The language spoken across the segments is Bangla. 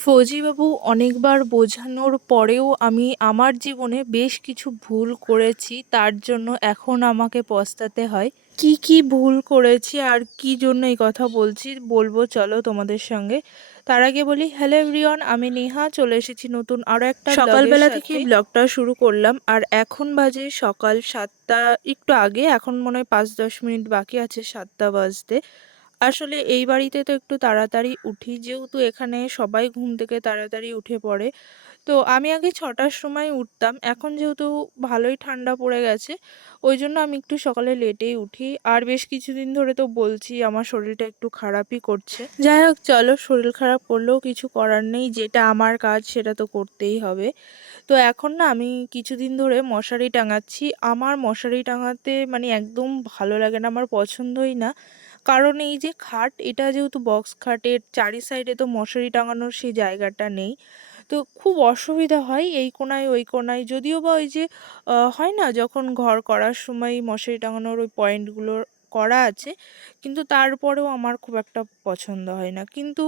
ফৌজিবাবু অনেকবার বোঝানোর পরেও আমি আমার জীবনে বেশ কিছু ভুল করেছি তার জন্য এখন আমাকে পস্তাতে হয়। কি কি ভুল করেছি আর কি জন্য এই কথা বলছি বলব চলো তোমাদের সঙ্গে। তার আগে বলি হ্যালো এভরিওয়ান আমি নেহা চলে এসেছি নতুন আরও একটা সকালবেলা থেকে ব্লগটা শুরু করলাম আর এখন বাজে সকাল সাতটা একটু আগে এখন মনে হয় পাঁচ দশ মিনিট বাকি আছে সাতটা বাজতে। আসলে এই বাড়িতে তো একটু তাড়াতাড়ি উঠি। যেহেতু এখানে সবাই ঘুম থেকে তাড়াতাড়ি উঠে পড়ে। তো আমি আগে ছটার সময় উঠতাম। এখন যেহেতু ভালোই ঠান্ডা পড়ে গেছে, ওই জন্য আমি একটু সকালে লেটেই উঠি। আর বেশ কিছুদিন ধরে তো বলছি, আমার শরীরটা একটু খারাপই করছে। যাই হোক, চলো শরীর খারাপ করলেও কিছু করার নেই। যেটা আমার কাজ, সেটা তো করতেই হবে। তো এখন না, আমি কিছুদিন ধরে মশারি টাঙাচ্ছি। আমার মশারি টাঙাতে মানে একদম ভালো লাগে না, আমার পছন্দই না। কারণ এই যে খাট, এটা যেহেতু বক্স খাটের চারি সাইডে তো মশারি টাঙানোর সেই জায়গাটা নেই। তো খুব অসুবিধা হয় এই কোণায় ওই কোণায় যদিও বা ওই যে হয় না যখন ঘর করার সময় মশারি টাঙানোর ওই পয়েন্টগুলো করা আছে, কিন্তু তারপরেও আমার খুব একটা পছন্দ হয় না। কিন্তু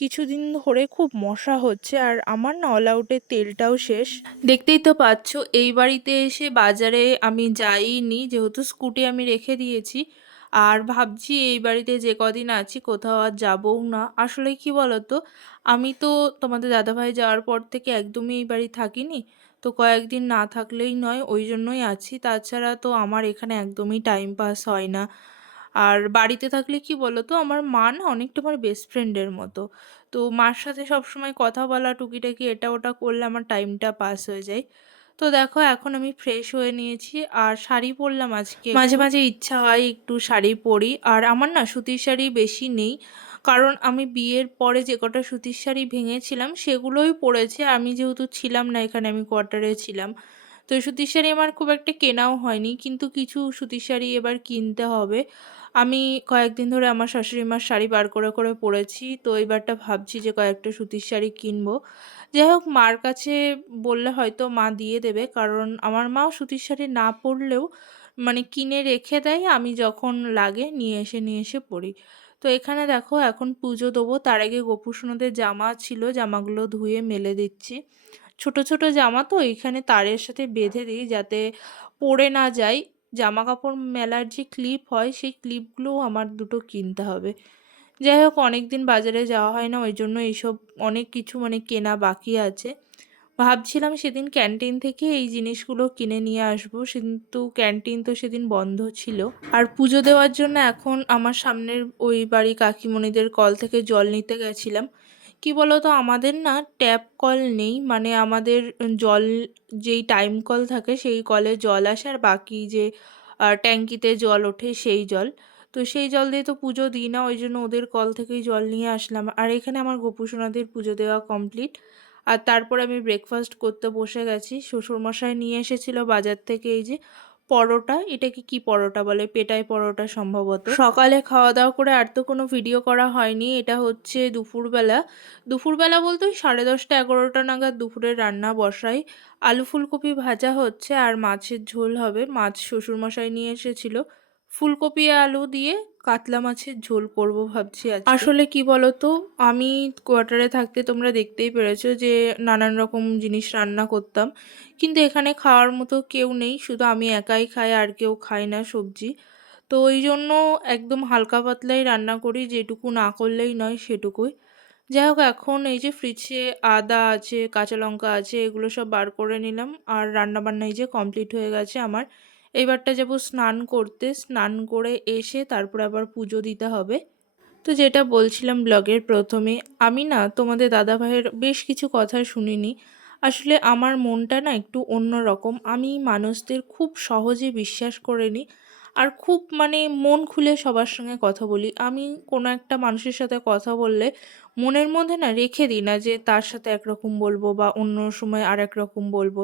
কিছুদিন ধরে খুব মশা হচ্ছে আর আমার না অল আউটের তেলটাও শেষ। দেখতেই তো পাচ্ছ, এই বাড়িতে এসে বাজারে আমি যাইনি, যেহেতু স্কুটি আমি রেখে দিয়েছি। আর ভাবছি এই বাড়িতে যে কদিন আছি কোথাও আর যাবও না। আসলে কি বলতো? আমি তো তোমাদের দাদাভাই যাওয়ার পর থেকে একদমই এই বাড়ি থাকিনি। তো কয়েকদিন না থাকলেই নয়, ওই জন্যই আছি। তাছাড়া তো আমার এখানে একদমই টাইম পাস হয় না। আর বাড়িতে থাকলে কি বলো তো আমার মা না অনেকটা আমার বেস্ট ফ্রেন্ডের মতো। তো মার সাথে সবসময় কথা বলা, টুকিটাকি এটা ওটা করলে আমার টাইমটা পাস হয়ে যায়। তো দেখো এখন আমি ফ্রেশ হয়ে নিয়েছি আর শাড়ি পরলাম আজকে। মাঝে মাঝে ইচ্ছা হয় একটু শাড়ি পরি আর আমার না সুতির শাড়ি বেশি নেই। কারণ আমি বিয়ের পরে যে কটা সুতির শাড়ি ভেঙেছিলাম সেগুলোই পরেছি। আমি যেহেতু ছিলাম না এখানে আমি কোয়ার্টারে ছিলাম। তো সুতির শাড়ি আমার খুব একটা কেনাও হয়নি কিন্তু কিছু সুতির শাড়ি এবার কিনতে হবে। আমি কয়েকদিন ধরে আমার শাশুড়ি মার শাড়ি বার করে করে পরেছি, তো এবারটা ভাবছি যে কয়েকটা সুতির শাড়ি কিনবো। যাই হোক মার কাছে বললে হয়তো মা দিয়ে দেবে, কারণ আমার মাও সুতির শাড়ি না পরলেও মানে কিনে রেখে দেয়, আমি যখন লাগে নিয়ে এসে নিয়ে এসে পরি। তো এখানে দেখো, এখন পুজো দেবো, তার আগে গোপুসোনাদের জামা ছিল, জামাগুলো ধুয়ে মেলে দিচ্ছি। ছোট ছোট জামা তো, এইখানে তারের সাথে বেঁধে দিই যাতে পরে না যায়। জামা কাপড় মেলার যে ক্লিপ হয়, সেই ক্লিপগুলোও আমার দুটো কিনতে হবে। যাই হোক অনেক দিন বাজারে যাওয়া হয় না, ওই জন্য এইসব অনেক কিছু মানে কেনা বাকি আছে। ভাবছিলাম সেদিন ক্যান্টিন থেকে এই জিনিসগুলো কিনে নিয়ে আসব, কিন্তু ক্যান্টিন তো সেদিন বন্ধ ছিল। আর পুজো দেওয়ার জন্য এখন আমার সামনের ওই বাড়ি কাকিমণিদের কল থেকে জল নিতে গেছিলাম। কি বলতো? আমাদের না ট্যাপ কল নেই। মানে আমাদের জল যেই টাইম কল থাকে, সেই কলে জল আসে আর বাকি যে ট্যাঙ্কিতে জল ওঠে সেই জল। তো সেই জল দিয়ে তো পুজো দিই না, ওই জন্য ওদের কল থেকেই জল নিয়ে আসলাম। আর এখানে আমার গোপুসোনাদের পুজো দেওয়া কমপ্লিট আর তারপর আমি ব্রেকফাস্ট করতে বসে গেছি। শ্বশুরমশাই নিয়ে এসেছিল বাজার থেকে এই যে পরোটা, এটাকে কি পরোটা বলে? পেটাই পরোটা সম্ভবত। সকালে খাওয়া দাওয়া করে আর তো কোনো ভিডিও করা হয়নি। এটা হচ্ছে দুপুরবেলা। দুপুরবেলা বলতে ওই সাড়ে দশটা, এগারোটা নাগাদ দুপুরে রান্না বসাই। আলু ফুলকপি ভাজা হচ্ছে আর মাছের ঝোল হবে। মাছ শ্বশুরমশাই নিয়ে এসেছিল। ফুলকপি আলু দিয়ে কাতলা মাছের ঝোল করব ভাবছি আসলে কি বলতো? আমি কোয়ার্টারে থাকতে তোমরা দেখতেই পেরেছ যে নানান রকম জিনিস রান্না করতাম। কিন্তু এখানে খাওয়ার মতো কেউ নেই, শুধু আমি একাই খাই, আর কেউ খায় না সবজি। তো ওই জন্য একদম হালকা পাতলাই রান্না করি, যেটুকু না করলেই নয় সেটুকুই। যাই হোক, এখন এই যে ফ্রিজে আদা আছে, কাঁচা লঙ্কা আছে, এগুলো সব বার করে নিলাম। আর রান্নাবান্না এই যে কমপ্লিট হয়ে গেছে আমার। এইবারটা যাব স্নান করতে। স্নান করে এসে তারপর আবার পুজো দিতে হবে। তো যেটা বলছিলাম ব্লগের প্রথমে, আমি না তোমাদের দাদাভাইয়ের বেশ কিছু কথা শুনিনি। আসলে আমার মনটা না একটু অন্য রকম। আমি মানুষদের খুব সহজে বিশ্বাস করে নিই আর খুব মানে মন খুলে সবার সঙ্গে কথা বলি। আমি কোনো একটা মানুষের সাথে কথা বললে মনের মধ্যে না রেখে দিই না যে তার সাথে একরকম বলব বা অন্য সময় আর রকম বলব।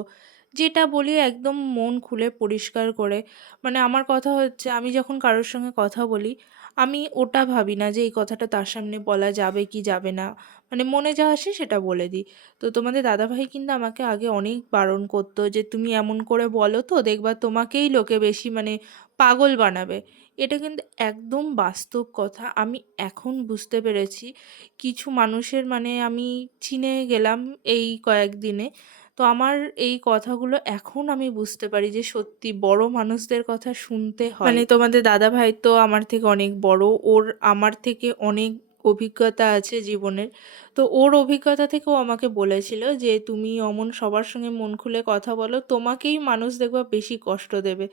যেটা বলি একদম মন খুলে পরিষ্কার করে। মানে আমার কথা হচ্ছে, আমি যখন কারোর সঙ্গে কথা বলি, আমি ওটা ভাবি না যে এই কথাটা তার সামনে বলা যাবে কি যাবে না। মানে মনে যা আসে সেটা বলে দিই। তো তোমাদের দাদাভাই কিন্তু আমাকে আগে অনেক বারণ করতো যে, তুমি এমন করে বলো তো, দেখবা তোমাকেই লোকে বেশি মানে পাগল বানাবে। এটা কিন্তু একদম বাস্তব কথা। আমি এখন বুঝতে পেরেছি, কিছু মানুষের মানে আমি চিনে গেলাম এই কয়েকদিনে। তো আমার এই কথাগুলো এখন আমি বুঝতে পারি যে সত্যি বড় মানুষদের কথা শুনতে হয়। মানে তোমাদের দাদা ভাই তো আমার থেকে অনেক বড়, ওর আমার থেকে অনেক অভিজ্ঞতা আছে জীবনের। তো ওর অভিজ্ঞতা থেকেও আমাকে বলেছিল যে তুমি অমন সবার সঙ্গে মন খুলে কথা বলো, তোমাকেই মানুষ দেখবা বেশি কষ্ট দেবে।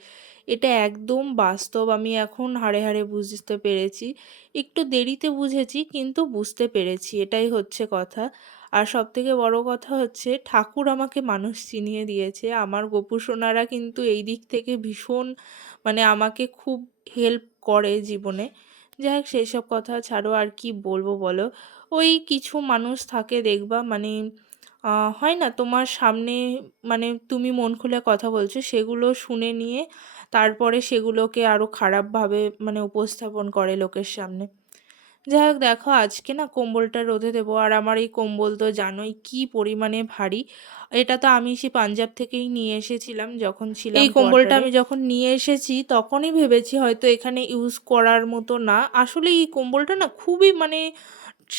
এটা একদম বাস্তব, আমি এখন হাড়ে হাড়ে বুঝতে পেরেছি। একটু দেরিতে বুঝেছি, কিন্তু বুঝতে পেরেছি, এটাই হচ্ছে কথা। আর সবথেকে বড় কথা হচ্ছে, ঠাকুর আমাকে মানুষ চিনিয়ে দিয়েছে। আমার গোপু সোনারা কিন্তু এই দিক থেকে ভীষণ মানে আমাকে খুব হেল্প করে জীবনে। যাই হোক সেই সব কথা ছাড়ো আর কি বলব বলো? ওই কিছু মানুষ থাকে দেখবা মানে হয় না তোমার সামনে মানে তুমি মন খুলে কথা বলছো, সেগুলো শুনে নিয়ে তারপরে সেগুলোকে আরও খারাপভাবে মানে উপস্থাপন করে লোকের সামনে। যাই হোক দেখো আজকে না কম্বলটা রোদে দেবো। আর আমার এই কম্বল তো জানোই কি পরিমাণে ভারী। এটা তো আমি সে পাঞ্জাব থেকেই নিয়ে এসেছিলাম যখন ছিলাম এই কম্বলটা আমি যখন নিয়ে এসেছি তখনই ভেবেছি হয়তো এখানে ইউজ করার মতো না। আসলে এই কম্বলটা না খুবই মানে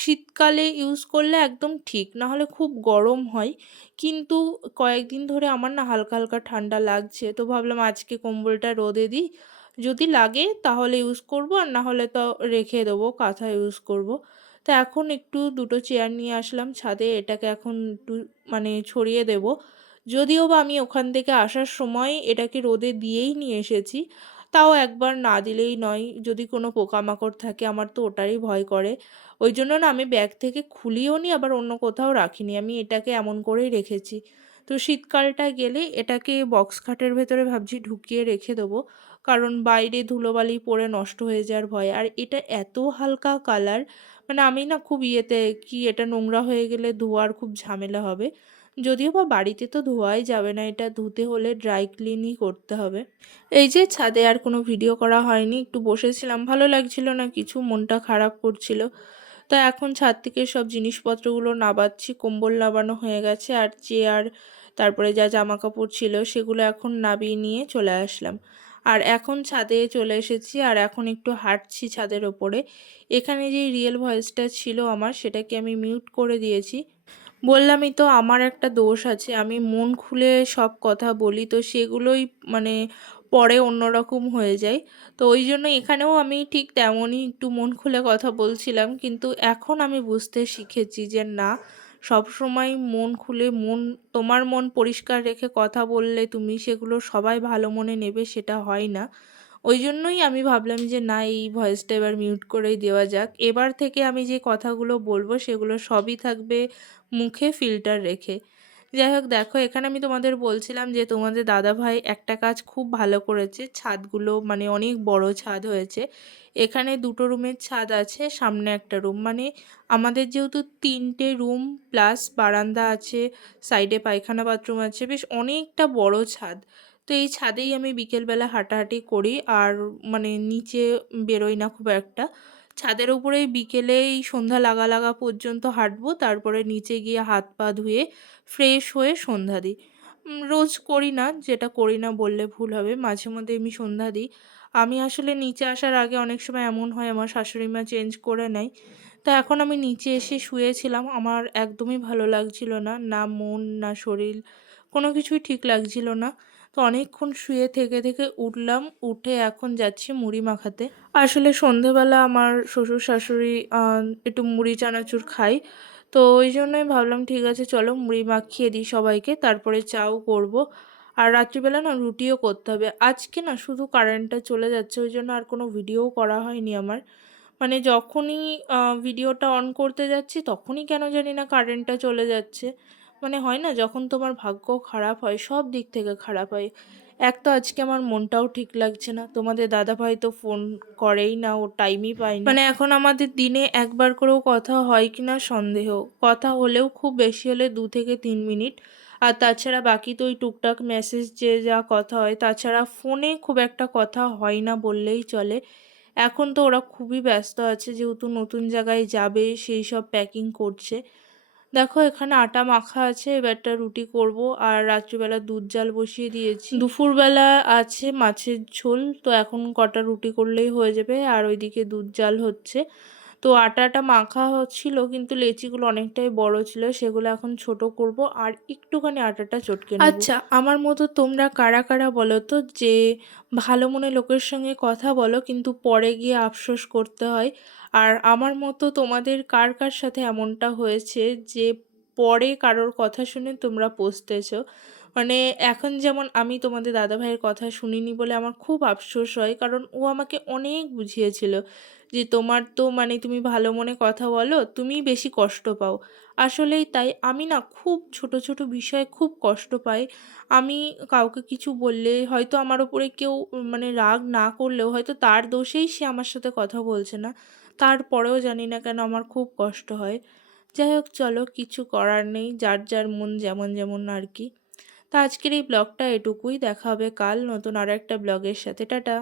শীতকালে ইউজ করলে একদম ঠিক না হলে খুব গরম হয়। কিন্তু কয়েকদিন ধরে আমার না হালকা হালকা ঠান্ডা লাগছে তো ভাবলাম আজকে কম্বলটা রোদে দিই। যদি লাগে তাহলে ইউজ করব, আর না হলে তো রেখে দেবো, কাঁথা ইউজ করব। তো এখন একটু দুটো চেয়ার নিয়ে আসলাম ছাদে, এটাকে এখন একটু মানে ছড়িয়ে দেব। যদিও বা আমি ওখান থেকে আসার সময় এটাকে রোদে দিয়েই নিয়ে এসেছি, তাও একবার না দিলেই নয়, যদি কোনো পোকামাকড় থাকে আমার তো ওটারই ভয় করে। ওই জন্য না আমি ব্যাগ থেকে খুলিও নি, আবার অন্য কোথাও রাখিনি, আমি এটাকে এমন করেই রেখেছি। তো শীতকালটা গেলে এটাকে বক্স খাটের ভেতরে ভাবছি ঢুকিয়ে রেখে দেবো। কারণ বাইরে ধুলোবালি পড়ে নষ্ট হয়ে যাওয়ার ভয়। আর এটা এত হালকা কালার মানে আমি না খুব ইয়েতে কি এটা নোংরা হয়ে গেলে ধোয়ার খুব ঝামেলা হবে। যদিও বা বাড়িতে তো ধোয়াই যাবে না, এটা ধুতে হলে ড্রাই ক্লিনই করতে হবে। এই যে ছাদে আর কোনো ভিডিও করা হয়নি, একটু বসেছিলাম, ভালো লাগছিল না, কিছু মনটা খারাপ করছিল। তো এখন ছাদ থেকে সব জিনিসপত্রগুলো নাবাচ্ছি, কম্বল নাবানো হয়ে গেছে, আর চেয়ার, তারপরে যা জামা কাপড় ছিল সেগুলো এখন নাবিয়ে নিয়ে চলে আসলাম। আর এখন ছাদে চলে এসেছি আর এখন একটু হাঁটছি ছাদের ওপরে। এখানে যে রিয়েল ভয়েসটা ছিল আমার, সেটাকে আমি মিউট করে দিয়েছি। বললামই তো আমার একটা দোষ আছে, আমি মন খুলে সব কথা বলি, তো সেগুলোই মানে পরে অন্যরকম হয়ে যায়। তো ওই জন্য এখানেও আমি ঠিক তেমনই একটু মন খুলে কথা বলছিলাম, কিন্তু এখন আমি বুঝতে শিখেছি যে না সব সময় মন খুলে, মন, তোমার মন পরিষ্কার রেখে কথা বললে তুমি সেগুলো সবাই ভালো মনে নেবে সেটা হয় না। ওই জন্যই আমি ভাবলাম যে না, এই ভয়েসটা এবার মিউট করেই দেওয়া যাক। এবার থেকে আমি যে কথাগুলো বলব সেগুলো সবই থাকবে মুখে ফিল্টার রেখে। যাই হোক, দেখো, এখানে আমি তোমাদের বলছিলাম যে তোমাদের দাদা ভাই একটা কাজ খুব ভালো করেছে। ছাদগুলো মানে অনেক বড় ছাদ হয়েছে। এখানে দুটো রুমের ছাদ আছে, সামনে একটা রুম। মানে আমাদের যেহেতু তিনটে রুম প্লাস বারান্দা আছে, সাইডে পায়খানা বাথরুম আছে, বেশ অনেকটা বড় ছাদ। তো এই ছাদেই আমি বিকেলবেলা হাঁটাহাঁটি করি। আর মানে নিচে বেরোই না খুব একটা। ছাদের উপরেই বিকেলে এই সন্ধ্যা লাগা লাগা পর্যন্ত হাঁটবো, তারপরে নিচে গিয়ে হাত পা ধুয়ে ফ্রেশ হয়ে সন্ধ্যা দিই। রোজ করি না, যেটা করি না বললে ভুল হবে, মাঝে মধ্যে আমি সন্ধ্যা দিই। আমি আসলে নিচে আসার আগে অনেক সময় এমন হয় আমার শাশুড়ি মা চেঞ্জ করে নেয়। তা এখন আমি নিচে এসে শুয়েছিলাম, আমার একদমই ভালো লাগছিল না না মন, না শরীর, কোনো কিছুই ঠিক লাগছিল না। তো অনেকক্ষণ শুয়ে থেকে থেকে উঠলাম, উঠে এখন যাচ্ছি মুড়ি মাখাতে। আসলে সন্ধেবেলা আমার শ্বশুর শাশুড়ি একটু মুড়ি চানাচুর খাই। তো ওই জন্যই ভাবলাম, ঠিক আছে, চলো মুড়ি মাখিয়ে দিই সবাইকে, তারপরে চাও করব। আর রাত্রিবেলা না রুটিও করতে হবে। আজকে না শুধু কারেন্টটা চলে যাচ্ছে, ওই জন্য আর কোনো ভিডিও করা হয়নি আমার। মানে যখনই ভিডিওটা অন করতে যাচ্ছি, তখনই কেন জানি না কারেন্টটা চলে যাচ্ছে। মানে হয় না, যখন তোমার ভাগ্য খারাপ হয়, সব দিক থেকে খারাপ হয়। এক তো আজকে আমার মনটাও ঠিক লাগছে না, তোমাদের দাদা ভাই তো ফোন করেই না ও টাইমই পায় না মানে এখন আমাদের দিনে একবার করেও কথা হয় কি না সন্দেহ, কথা হলেও খুব বেশি হলে দু থেকে তিন মিনিট। আর তাছাড়া বাকি তো ওই টুকটাক মেসেজ যে যা কথা হয়, তাছাড়া ফোনে খুব একটা কথা হয় না বললেই চলে। এখন তো ওরা খুবই ব্যস্ত আছে, যেহেতু নতুন জায়গায় যাবে, সেই সব প্যাকিং করছে। দেখো, এখানে আটা মাখা আছে, এবার একটা রুটি করব, আর রাত্রিবেলা দুধ জাল বসিয়ে দিয়েছি। দুপুরবেলা আছে মাছের ঝোল, তো এখন কটা রুটি করলেই হয়ে যাবে, আর ওইদিকে দুধ জাল হচ্ছে। তো আটাটা মাখা ছিল কিন্তু লেচিগুলো অনেকটাই বড় ছিল, সেগুলো এখন ছোট করব, আর একটুখানি আটাটা চটকে আচ্ছা আমার মতো তোমরা কারা কারা বলো তো, যে ভালো মনে লোকের সঙ্গে কথা বলো, কিন্তু পরে গিয়ে আফসোস করতে হয়। আর আমার মতো তোমাদের কার কার সাথে এমনটা হয়েছে যে পরে কারোর কথা শুনে তোমরা পস্তেছো? মানে এখন যেমন আমি তোমাদের দাদাভাইয়ের কথা শুনিনি বলে আমার খুব আফসোস হয়, কারণ ও আমাকে অনেক বুঝিয়েছিল যে তোমার তো মানে তুমি ভালো মনে কথা বলো তুমি বেশি কষ্ট পাও। আসলেই তাই, আমি না খুব ছোট ছোট বিষয়ে খুব কষ্ট পাই। আমি কাউকে কিছু বললে হয়তো আমার ওপরে কেউ মানে রাগ না করলেও হয়তো তার দোষেই সে আমার সাথে কথা বলছে না। তারপরেও জানি না কেন আমার খুব কষ্ট হয়। যাই হোক, চলো, কিছু করার নেই, যার যার মন যেমন যেমন আর কি। তা আজকের এই ব্লগটা এটুকুই, দেখা হবে কাল নতুন আর একটা ব্লগের সাথে। টাটা!